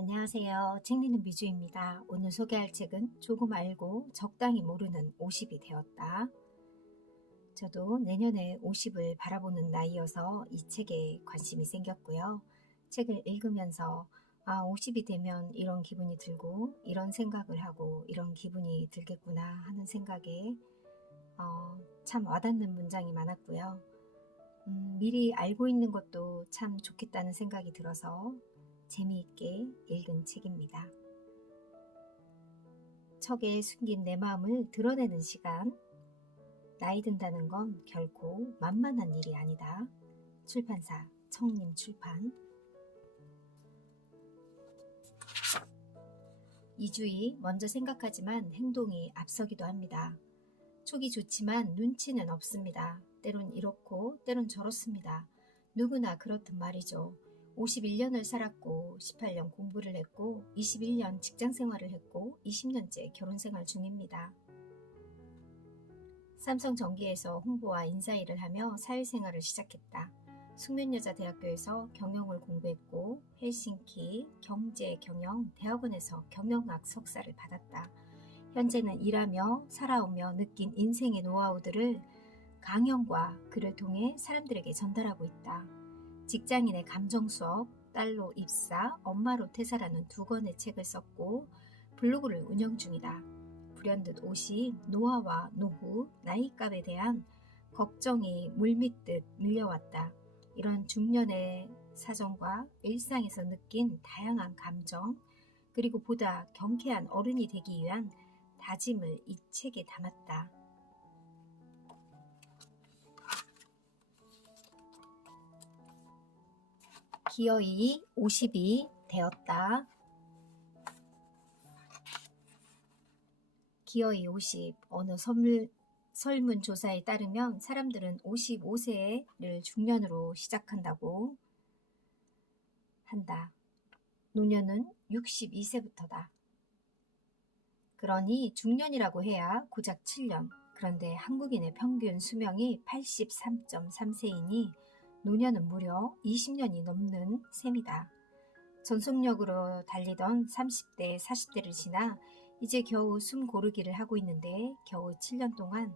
안녕하세요. 책 읽는 미주입니다. 오늘 소개할 책은 조금 알고 적당히 모르는 50이 되었다. 저도 내년에 50을 바라보는 나이여서 이 책에 관심이 생겼고요. 책을 읽으면서 50이 되면 이런 기분이 들고 이런 생각을 하고 이런 기분이 들겠구나 하는 생각에 참 와닿는 문장이 많았고요. 미리 알고 있는 것도 참 좋겠다는 생각이 들어서 재미있게 읽은 책입니다. 척에 숨긴 내 마음을 드러내는 시간. 나이 든다는 건 결코 만만한 일이 아니다. 출판사 청림 출판. 이주희 먼저 생각하지만 행동이 앞서기도 합니다. 촉이 좋지만 눈치는 없습니다. 때론 이렇고 때론 저렇습니다. 누구나 그렇단 말이죠. 51년을 살았고 18년 공부를 했고 21년 직장생활을 했고 20년째 결혼생활 중입니다. 삼성전기에서 홍보와 인사일을 하며 사회생활을 시작했다. 숙면여자대학교에서 경영을 공부했고 헬싱키 경제경영 대학원에서 경영학 석사를 받았다. 현재는 일하며 살아오며 느낀 인생의 노하우들을 강연과 글을 통해 사람들에게 전달하고 있다. 직장인의 감정수업, 딸로 입사, 엄마로 퇴사라는 2권의 책을 썼고 블로그를 운영 중이다. 불현듯 50, 노화와 노후, 나이값에 대한 걱정이 물밀듯 밀려왔다. 이런 중년의 사정과 일상에서 느낀 다양한 감정, 그리고 보다 경쾌한 어른이 되기 위한 다짐을 이 책에 담았다. 기어이 50이 되었다. 기어이 50. 어느 설문조사에 따르면 사람들은 55세를 중년으로 시작한다고 한다. 노년은 62세부터다. 그러니 중년이라고 해야 고작 7년. 그런데 한국인의 평균 수명이 83.3세이니 노년은 무려 20년이 넘는 셈이다. 전속력으로 달리던 30대, 40대를 지나 이제 겨우 숨 고르기를 하고 있는데 겨우 7년 동안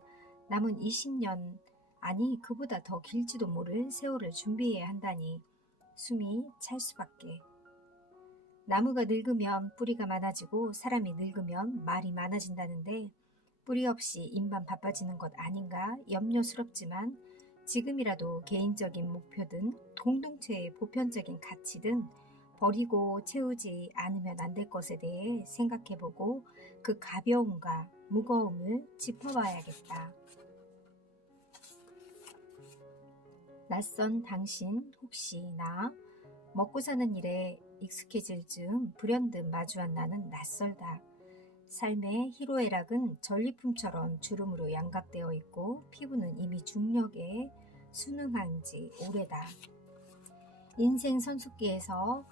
남은 20년, 아니 그보다 더 길지도 모를 세월을 준비해야 한다니 숨이 찰 수밖에. 나무가 늙으면 뿌리가 많아지고 사람이 늙으면 말이 많아진다는데 뿌리 없이 입만 바빠지는 것 아닌가 염려스럽지만 지금이라도 개인적인 목표든 공동체의 보편적인 가치든 버리고 채우지 않으면 안 될 것에 대해 생각해보고 그 가벼움과 무거움을 짚어봐야겠다. 낯선 당신 혹시 나 먹고 사는 일에 익숙해질 즈음 불현듯 마주한 나는 낯설다. 삶의 희로애락은 전리품처럼 주름으로 양각되어 있고 피부는 이미 중력에 순응한 지 오래다. 인생 선숙기에서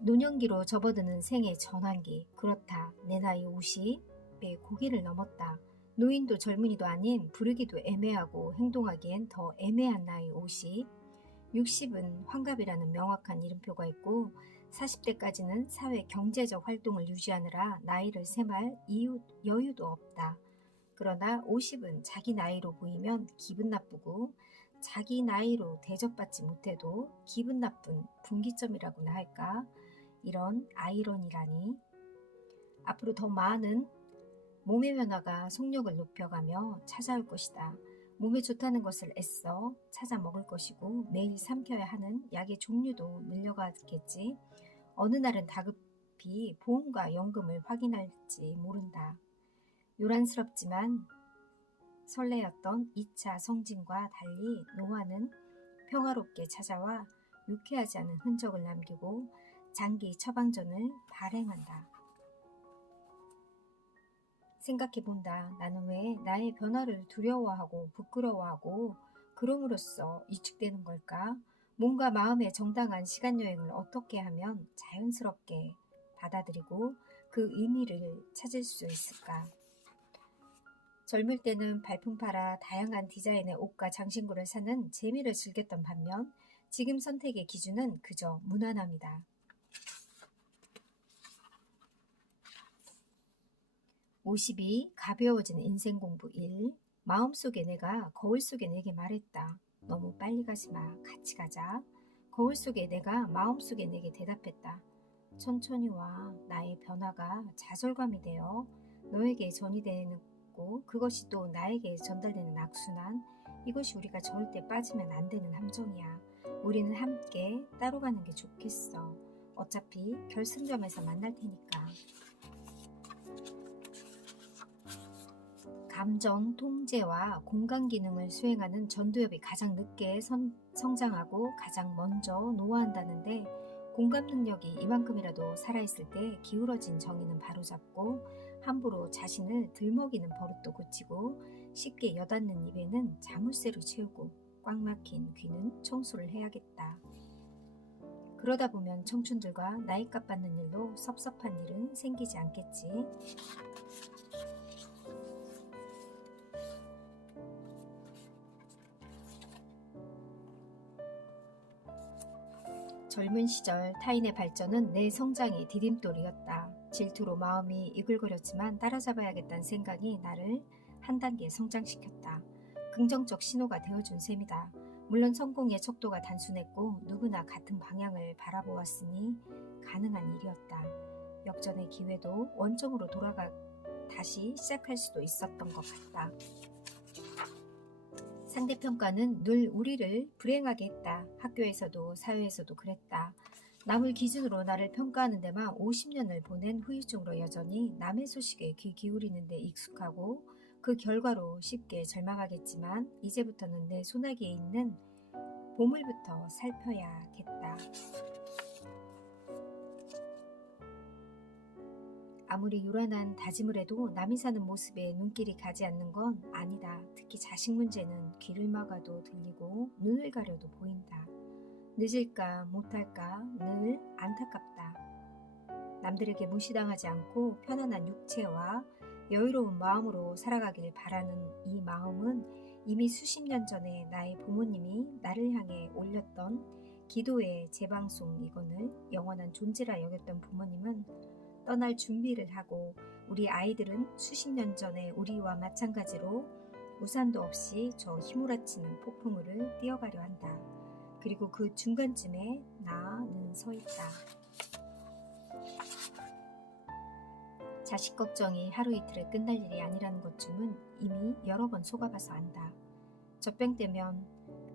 노년기로 접어드는 생의 전환기. 그렇다. 내 나이 50의 고개를 넘었다. 노인도 젊은이도 아닌 부르기도 애매하고 행동하기엔 더 애매한 나이 50. 60은 환갑이라는 명확한 이름표가 있고 40대까지는 사회 경제적 활동을 유지하느라 나이를 셈할 여유도 없다. 그러나 50은 자기 나이로 보이면 기분 나쁘고 자기 나이로 대접받지 못해도 기분 나쁜 분기점이라고나 할까? 이런 아이러니라니. 앞으로 더 많은 몸의 변화가 속력을 높여가며 찾아올 것이다. 몸에 좋다는 것을 애써 찾아 먹을 것이고 매일 삼켜야 하는 약의 종류도 늘려가겠지. 어느 날은 다급히 보험과 연금을 확인할지 모른다. 요란스럽지만 설레었던 2차 성징과 달리 노화는 평화롭게 찾아와 유쾌하지 않은 흔적을 남기고 장기 처방전을 발행한다. 생각해본다. 나는 왜 나의 변화를 두려워하고 부끄러워하고 그럼으로써 위축되는 걸까? 몸과 마음의 정당한 시간여행을 어떻게 하면 자연스럽게 받아들이고 그 의미를 찾을 수 있을까? 젊을 때는 발품 팔아 다양한 디자인의 옷과 장신구를 사는 재미를 즐겼던 반면 지금 선택의 기준은 그저 무난함이다. 50이 가벼워지는 인생 공부 1. 마음속에 내가 거울 속에 내게 말했다. 너무 빨리 가지 마. 같이 가자. 거울 속에 내가 마음속에 내게 대답했다. 천천히 와. 나의 변화가 좌절감이 되어 너에게 전이되고 그것이 또 나에게 전달되는 악순환. 이것이 우리가 절대 빠지면 안 되는 함정이야. 우리는 함께 따로 가는 게 좋겠어. 어차피 결승점에서 만날 테니까. 감정 통제와 공감 기능을 수행하는 전두엽이 가장 늦게 성장하고 가장 먼저 노화한다는데, 공감 능력이 이만큼이라도 살아있을 때 기울어진 정의는 바로잡고 함부로 자신을 들먹이는 버릇도 고치고 쉽게 여닫는 입에는 자물쇠로 채우고 꽉 막힌 귀는 청소를 해야겠다. 그러다 보면 청춘들과 나이값 받는 일로 섭섭한 일은 생기지 않겠지. 젊은 시절 타인의 발전은 내 성장의 디딤돌이었다. 질투로 마음이 이글거렸지만 따라잡아야겠다는 생각이 나를 한 단계 성장시켰다. 긍정적 신호가 되어준 셈이다. 물론 성공의 척도가 단순했고 누구나 같은 방향을 바라보았으니 가능한 일이었다. 역전의 기회도 원점으로 돌아가 다시 시작할 수도 있었던 것 같다. 상대평가는 늘 우리를 불행하게 했다. 학교에서도 사회에서도 그랬다. 남을 기준으로 나를 평가하는 데만 50년을 보낸 후유증으로 여전히 남의 소식에 귀 기울이는 데 익숙하고 그 결과로 쉽게 절망하겠지만 이제부터는 내 소나기에 있는 보물부터 살펴야겠다. 아무리 요란한 다짐을 해도 남이 사는 모습에 눈길이 가지 않는 건 아니다. 특히 자식 문제는 귀를 막아도 들리고 눈을 가려도 보인다. 늦을까 못할까 늘 안타깝다. 남들에게 무시당하지 않고 편안한 육체와 여유로운 마음으로 살아가길 바라는 이 마음은 이미 수십 년 전에 나의 부모님이 나를 향해 올렸던 기도의 재방송이거늘 영원한 존재라 여겼던 부모님은 떠날 준비를 하고 우리 아이들은 수십 년 전에 우리와 마찬가지로 우산도 없이 저 휘몰아치는 폭풍우를 뛰어가려 한다. 그리고 그 중간쯤에 나는 서 있다. 자식 걱정이 하루 이틀에 끝날 일이 아니라는 것쯤은 이미 여러 번 속아봐서 안다. 젖병 때면,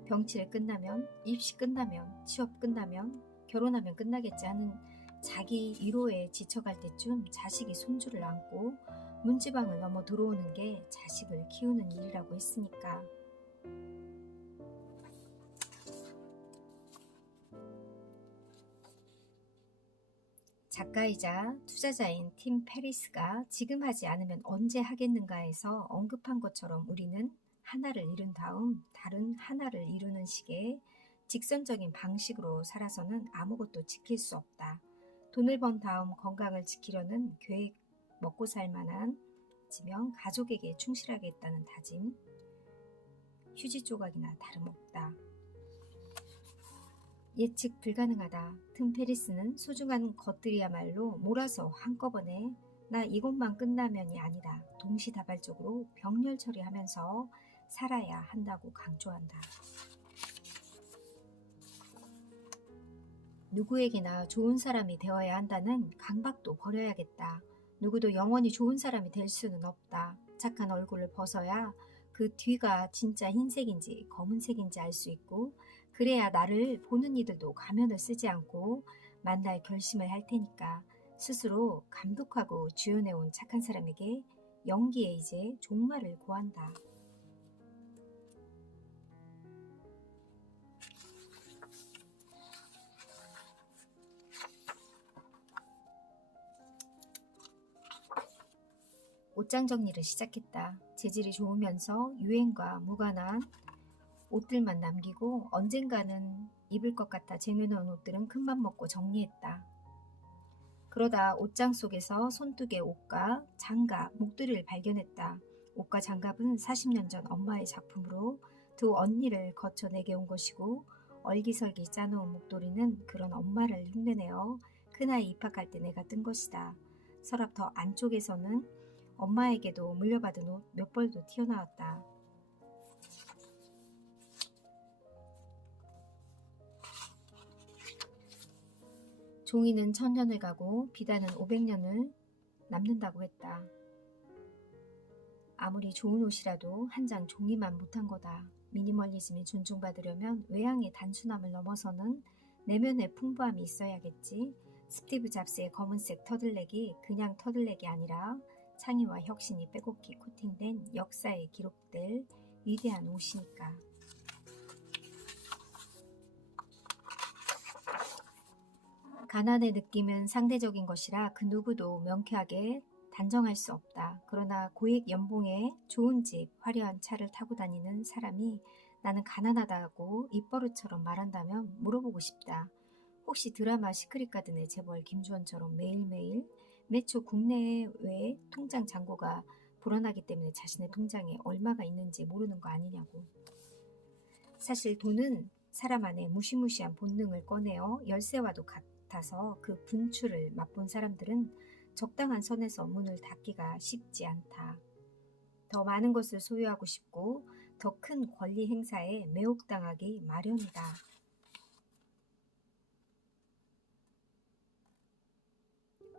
병치레 끝나면, 입시 끝나면, 취업 끝나면, 결혼하면 끝나겠지 하는 자기 위로에 지쳐갈 때쯤 자식이 손주를 안고 문지방을 넘어 들어오는 게 자식을 키우는 일이라고 했으니까. 작가이자 투자자인 팀 페리스가 지금 하지 않으면 언제 하겠는가에서 언급한 것처럼 우리는 하나를 이룬 다음 다른 하나를 이루는 식의 직선적인 방식으로 살아서는 아무것도 지킬 수 없다. 돈을 번 다음 건강을 지키려는 계획, 먹고 살 만한 지명, 가족에게 충실하겠다는 다짐, 휴지 조각이나 다름없다. 예측 불가능하다. 틈 페리스는 소중한 것들이야말로 몰아서 한꺼번에 나 이것만 끝나면이 아니다. 동시다발적으로 병렬 처리하면서 살아야 한다고 강조한다. 누구에게나 좋은 사람이 되어야 한다는 강박도 버려야겠다. 누구도 영원히 좋은 사람이 될 수는 없다. 착한 얼굴을 벗어야 그 뒤가 진짜 흰색인지 검은색인지 알 수 있고 그래야 나를 보는 이들도 가면을 쓰지 않고 만날 결심을 할 테니까 스스로 감독하고 주연해온 착한 사람에게 연기에 이제 종말을 고한다. 옷장 정리를 시작했다. 재질이 좋으면서 유행과 무관한 옷들만 남기고 언젠가는 입을 것 같아 쟁여놓은 옷들은 큰맘 먹고 정리했다. 그러다 옷장 속에서 손뜨개 옷과 장갑, 목도리를 발견했다. 옷과 장갑은 40년 전 엄마의 작품으로 두 언니를 거쳐 내게 온 것이고 얼기설기 짜놓은 목도리는 그런 엄마를 흉내내어 큰아이 입학할 때 내가 뜬 것이다. 서랍 더 안쪽에서는 엄마에게도 물려받은 옷 몇 벌도 튀어나왔다. 종이는 1000년을 가고 비단은 500년을 남는다고 했다. 아무리 좋은 옷이라도 한 장 종이만 못한 거다. 미니멀리즘이 존중받으려면 외양의 단순함을 넘어서는 내면의 풍부함이 있어야겠지. 스티브 잡스의 검은색 터들넥이 그냥 터들넥이 아니라 창의와 혁신이 빼곡히 코팅된 역사에 기록될 위대한 옷이니까. 가난의 느낌은 상대적인 것이라 그 누구도 명쾌하게 단정할 수 없다. 그러나 고액 연봉에 좋은 집, 화려한 차를 타고 다니는 사람이 나는 가난하다고 입버릇처럼 말한다면 물어보고 싶다. 혹시 드라마 시크릿 가든의 재벌 김주원처럼 매일매일 매초 국내외 통장 잔고가 불어나기 때문에 자신의 통장에 얼마가 있는지 모르는 거 아니냐고. 사실 돈은 사람 안에 무시무시한 본능을 꺼내어 열쇠와도 같아서 그 분출을 맛본 사람들은 적당한 선에서 문을 닫기가 쉽지 않다. 더 많은 것을 소유하고 싶고 더 큰 권리 행사에 매혹당하기 마련이다.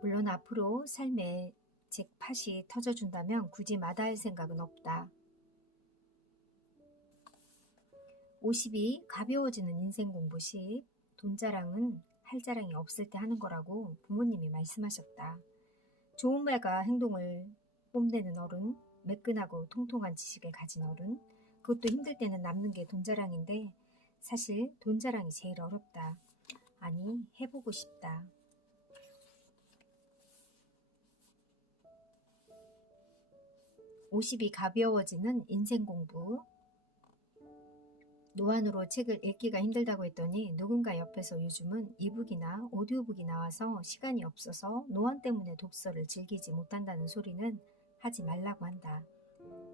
물론 앞으로 삶에 잭팟이 터져준다면 굳이 마다할 생각은 없다. 50이 가벼워지는 인생 공부 시 돈 자랑은 할 자랑이 없을 때 하는 거라고 부모님이 말씀하셨다. 좋은 말과 행동을 뽐내는 어른, 매끈하고 통통한 지식을 가진 어른, 그것도 힘들 때는 남는 게 돈 자랑인데 사실 돈 자랑이 제일 어렵다. 아니, 해보고 싶다. 50이 가벼워지는 인생 공부. 노안으로 책을 읽기가 힘들다고 했더니 누군가 옆에서 요즘은 이북이나 오디오북이 나와서 시간이 없어서 노안 때문에 독서를 즐기지 못한다는 소리는 하지 말라고 한다.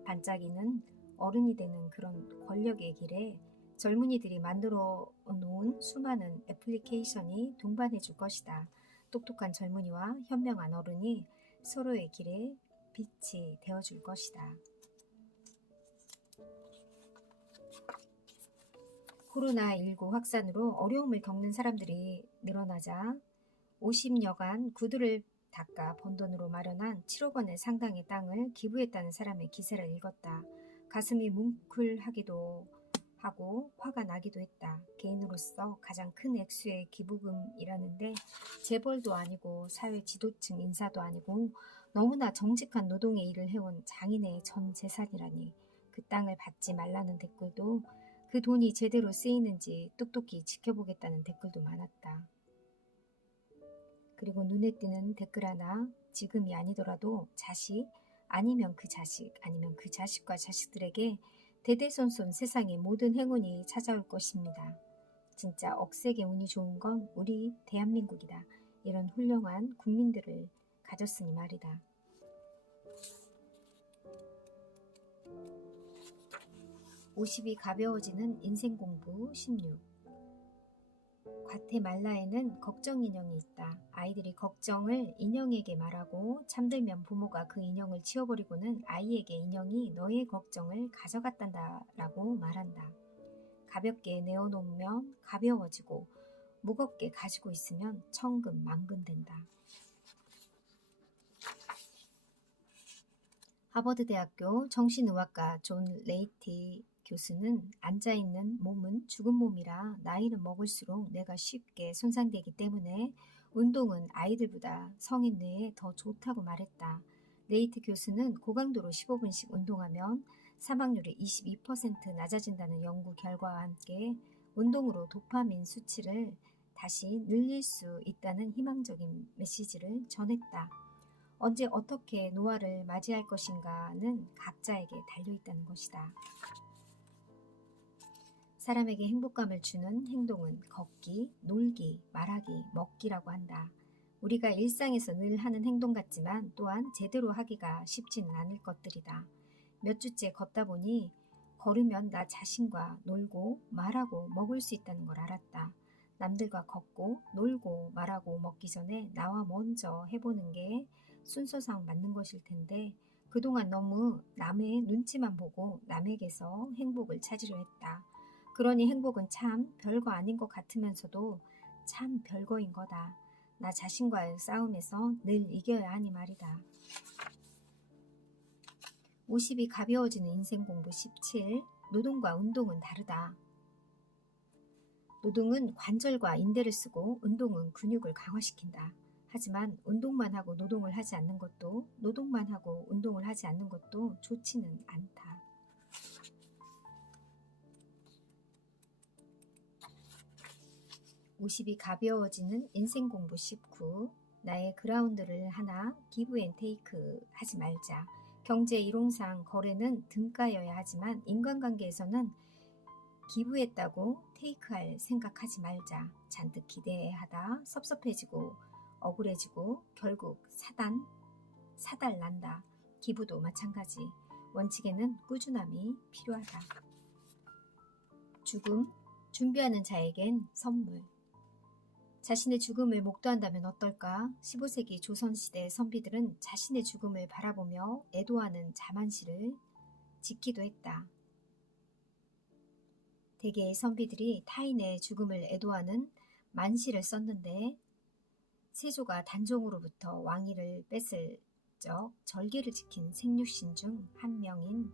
반짝이는 어른이 되는 그런 권력의 길에 젊은이들이 만들어 놓은 수많은 애플리케이션이 동반해 줄 것이다. 똑똑한 젊은이와 현명한 어른이 서로의 길에 빛이 되어 줄 것이다. 코로나19 확산으로 어려움을 겪는 사람들이 늘어나자 50여간 구두를 닦아 번 돈으로 마련한 7억 원의 상당의 땅을 기부했다는 사람의 기세를 읽었다. 가슴이 뭉클하기도 하고 화가 나기도 했다. 개인으로서 가장 큰 액수의 기부금이라는데 재벌도 아니고 사회 지도층 인사도 아니고 너무나 정직한 노동의 일을 해온 장인의 전 재산이라니. 그 땅을 받지 말라는 댓글도 그 돈이 제대로 쓰이는지 똑똑히 지켜보겠다는 댓글도 많았다. 그리고 눈에 띄는 댓글 하나, 지금이 아니더라도 자식, 아니면 그 자식, 아니면 그 자식과 자식들에게 대대손손 세상의 모든 행운이 찾아올 것입니다. 진짜 억세게 운이 좋은 건 우리 대한민국이다. 이런 훌륭한 국민들을 가졌으니 말이다. (50이) 가벼워지는 인생 공부 16. 과테말라에는 걱정 인형이 있다. 아이들이 걱정을 인형에게 말하고 잠들면 부모가 그 인형을 치워버리고는 아이에게 인형이 너의 걱정을 가져갔단다라고 말한다. 가볍게 내어놓으면 가벼워지고 무겁게 가지고 있으면 천근만근된다. 하버드 대학교 정신의학과 존 레이티 교수는 앉아있는 몸은 죽은 몸이라 나이를 먹을수록 뇌가 쉽게 손상되기 때문에 운동은 아이들보다 성인 뇌에 더 좋다고 말했다. 레이트 교수는 고강도로 15분씩 운동하면 사망률이 22% 낮아진다는 연구 결과와 함께 운동으로 도파민 수치를 다시 늘릴 수 있다는 희망적인 메시지를 전했다. 언제 어떻게 노화를 맞이할 것인가는 각자에게 달려있다는 것이다. 사람에게 행복감을 주는 행동은 걷기, 놀기, 말하기, 먹기라고 한다. 우리가 일상에서 늘 하는 행동 같지만 또한 제대로 하기가 쉽지는 않을 것들이다. 몇 주째 걷다 보니 걸으면 나 자신과 놀고 말하고 먹을 수 있다는 걸 알았다. 남들과 걷고 놀고 말하고 먹기 전에 나와 먼저 해보는 게 순서상 맞는 것일 텐데 그동안 너무 남의 눈치만 보고 남에게서 행복을 찾으려 했다. 그러니 행복은 참 별거 아닌 것 같으면서도 참 별거인 거다. 나 자신과의 싸움에서 늘 이겨야 하니 말이다. 50이 가벼워지는 인생 공부 17. 노동과 운동은 다르다. 노동은 관절과 인대를 쓰고 운동은 근육을 강화시킨다. 하지만 운동만 하고 노동을 하지 않는 것도 노동만 하고 운동을 하지 않는 것도 좋지는 않다. 50이 가벼워지는 인생 공부 19. 나의 그라운드를 하나 기브 앤 테이크 하지 말자. 경제 이론상 거래는 등가여야 하지만 인간관계에서는 기부했다고 테이크할 생각하지 말자. 잔뜩 기대하다 섭섭해지고 억울해지고 결국 사달난다. 기부도 마찬가지. 원칙에는 꾸준함이 필요하다. 죽음, 준비하는 자에겐 선물. 자신의 죽음을 목도한다면 어떨까? 15세기 조선시대 선비들은 자신의 죽음을 바라보며 애도하는 자만시를 짓기도 했다. 대개의 선비들이 타인의 죽음을 애도하는 만시를 썼는데 세조가 단종으로부터 왕위를 뺏을 적 절기를 지킨 생육신 중 한 명인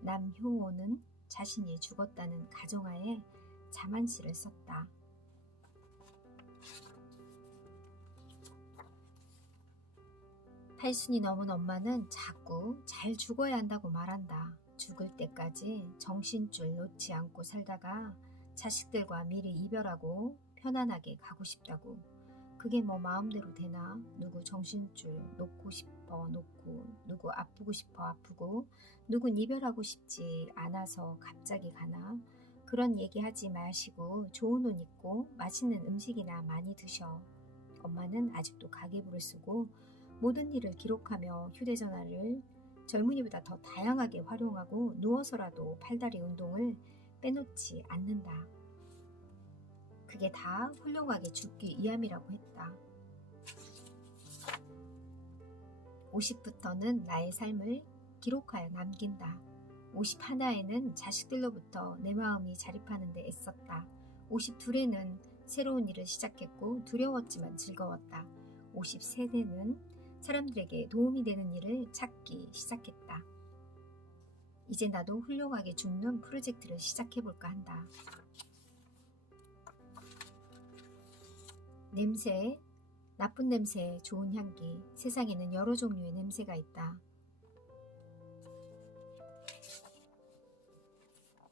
남효호는 자신이 죽었다는 가정하에 자만시를 썼다. 팔순이 넘은 엄마는 자꾸 잘 죽어야 한다고 말한다. 죽을 때까지 정신줄 놓지 않고 살다가 자식들과 미리 이별하고 편안하게 가고 싶다고. 그게 뭐 마음대로 되나? 누구 정신줄 놓고 싶어 놓고, 누구 아프고 싶어 아프고, 누군 이별하고 싶지 않아서 갑자기 가나? 그런 얘기하지 마시고 좋은 옷 입고 맛있는 음식이나 많이 드셔. 엄마는 아직도 가계부를 쓰고 모든 일을 기록하며 휴대전화를 젊은이보다 더 다양하게 활용하고 누워서라도 팔다리 운동을 빼놓지 않는다. 그게 다 훌륭하게 죽기 위함이라고 했다. 50부터는 나의 삶을 기록하여 남긴다. 51에는 자식들로부터 내 마음이 자립하는 데 애썼다. 52에는 새로운 일을 시작했고 두려웠지만 즐거웠다. 53에는 사람들에게 도움이 되는 일을 찾기 시작했다. 이제 나도 훌륭하게 죽는 프로젝트를 시작해볼까 한다. 냄새, 나쁜 냄새, 좋은 향기. 세상에는 여러 종류의 냄새가 있다.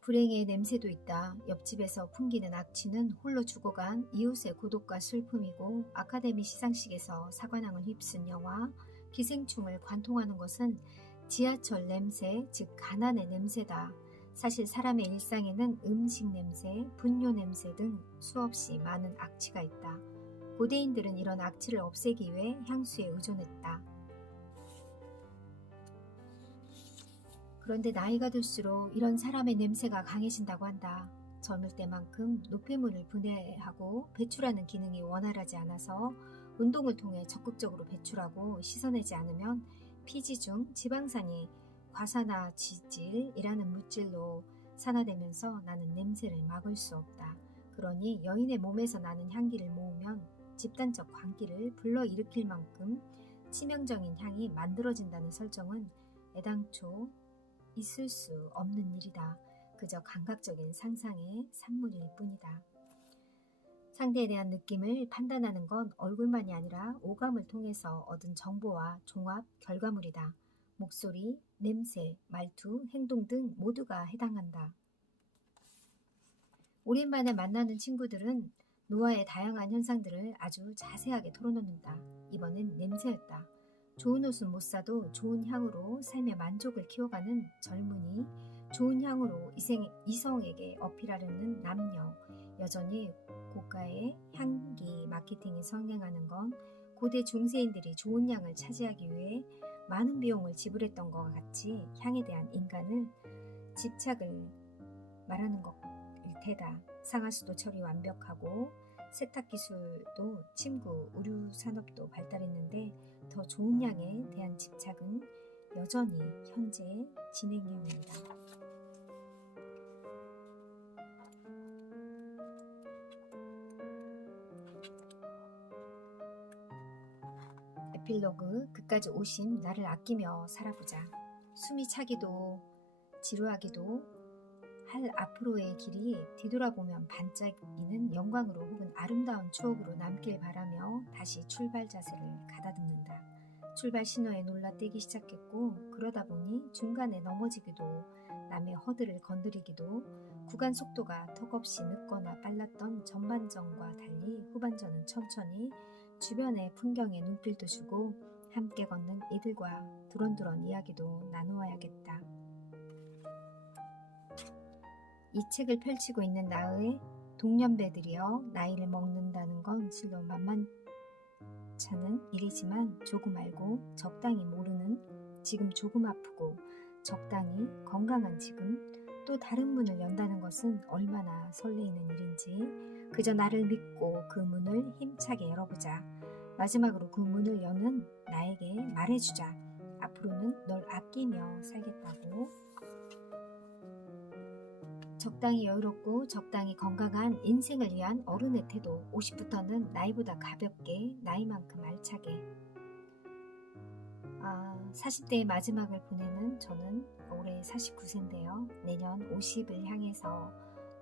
불행의 냄새도 있다. 옆집에서 풍기는 악취는 홀로 죽어간 이웃의 고독과 슬픔이고, 아카데미 시상식에서 사관왕을 휩쓴 영화, 기생충을 관통하는 것은 지하철 냄새, 즉 가난의 냄새다. 사실 사람의 일상에는 음식 냄새, 분뇨 냄새 등 수없이 많은 악취가 있다. 고대인들은 이런 악취를 없애기 위해 향수에 의존했다. 그런데 나이가 들수록 이런 사람의 냄새가 강해진다고 한다. 젊을 때만큼 노폐물을 분해하고 배출하는 기능이 원활하지 않아서 운동을 통해 적극적으로 배출하고 씻어내지 않으면 피지 중 지방산이 과산화지질이라는 물질로 산화되면서 나는 냄새를 막을 수 없다. 그러니 여인의 몸에서 나는 향기를 모으면 집단적 광기를 불러일으킬 만큼 치명적인 향이 만들어진다는 설정은 애당초 있을 수 없는 일이다. 그저 감각적인 상상의 산물일 뿐이다. 상대에 대한 느낌을 판단하는 건 얼굴만이 아니라 오감을 통해서 얻은 정보와 종합 결과물이다. 목소리, 냄새, 말투, 행동 등 모두가 해당한다. 오랜만에 만나는 친구들은 노화의 다양한 현상들을 아주 자세하게 털어놓는다. 이번엔 냄새였다. 좋은 옷은 못 사도 좋은 향으로 삶의 만족을 키워가는 젊은이, 좋은 향으로 이성에게 어필하려는 남녀, 여전히 고가의 향기 마케팅이 성행하는 건 고대 중세인들이 좋은 향을 차지하기 위해 많은 비용을 지불했던 것과 같이 향에 대한 인간을 집착을 말하는 것일 테다. 상하수도 처리 완벽하고 세탁기술도 침구, 의류 산업도 발달했는데 더 좋은 향에 대한 집착은 여전히 현재 진행형입니다. 에필로그. 그까지 오심 나를 아끼며 살아보자. 숨이 차기도 지루하기도 할 앞으로의 길이 뒤돌아보면 반짝이는 영광으로 혹은 아름다운 추억으로 남길 바라며 다시 출발 자세를 가다듬는다. 출발 신호에 놀라 떼기 시작했고 그러다 보니 중간에 넘어지기도 남의 허들을 건드리기도 구간 속도가 턱없이 늦거나 빨랐던 전반전과 달리 후반전은 천천히 주변의 풍경에 눈길도 주고 함께 걷는 이들과 두런두런 이야기도 나누어야겠다. 이 책을 펼치고 있는 나의 동년배들이여, 나이를 먹는다는 건 실로 만만찮은 일이지만 조금 알고 적당히 모르는 지금, 조금 아프고 적당히 건강한 지금, 또 다른 문을 연다는 것은 얼마나 설레이는 일인지 그저 나를 믿고 그 문을 힘차게 열어보자. 마지막으로 그 문을 여는 나에게 말해주자. 앞으로는 널 아끼며 살겠다고. 적당히 여유롭고 적당히 건강한 인생을 위한 어른의 태도. 50부터는 나이보다 가볍게, 나이만큼 알차게. 40대의 마지막을 보내는 저는 올해 49세인데요. 내년 50을 향해서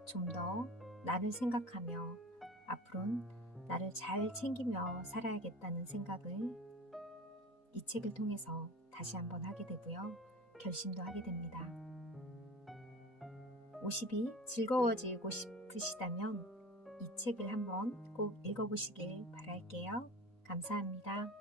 좀 더 나를 생각하며 앞으로는 나를 잘 챙기며 살아야겠다는 생각을 이 책을 통해서 다시 한번 하게 되고요. 결심도 하게 됩니다. 50이 즐거워지고 싶으시다면 이 책을 한번 꼭 읽어보시길 바랄게요. 감사합니다.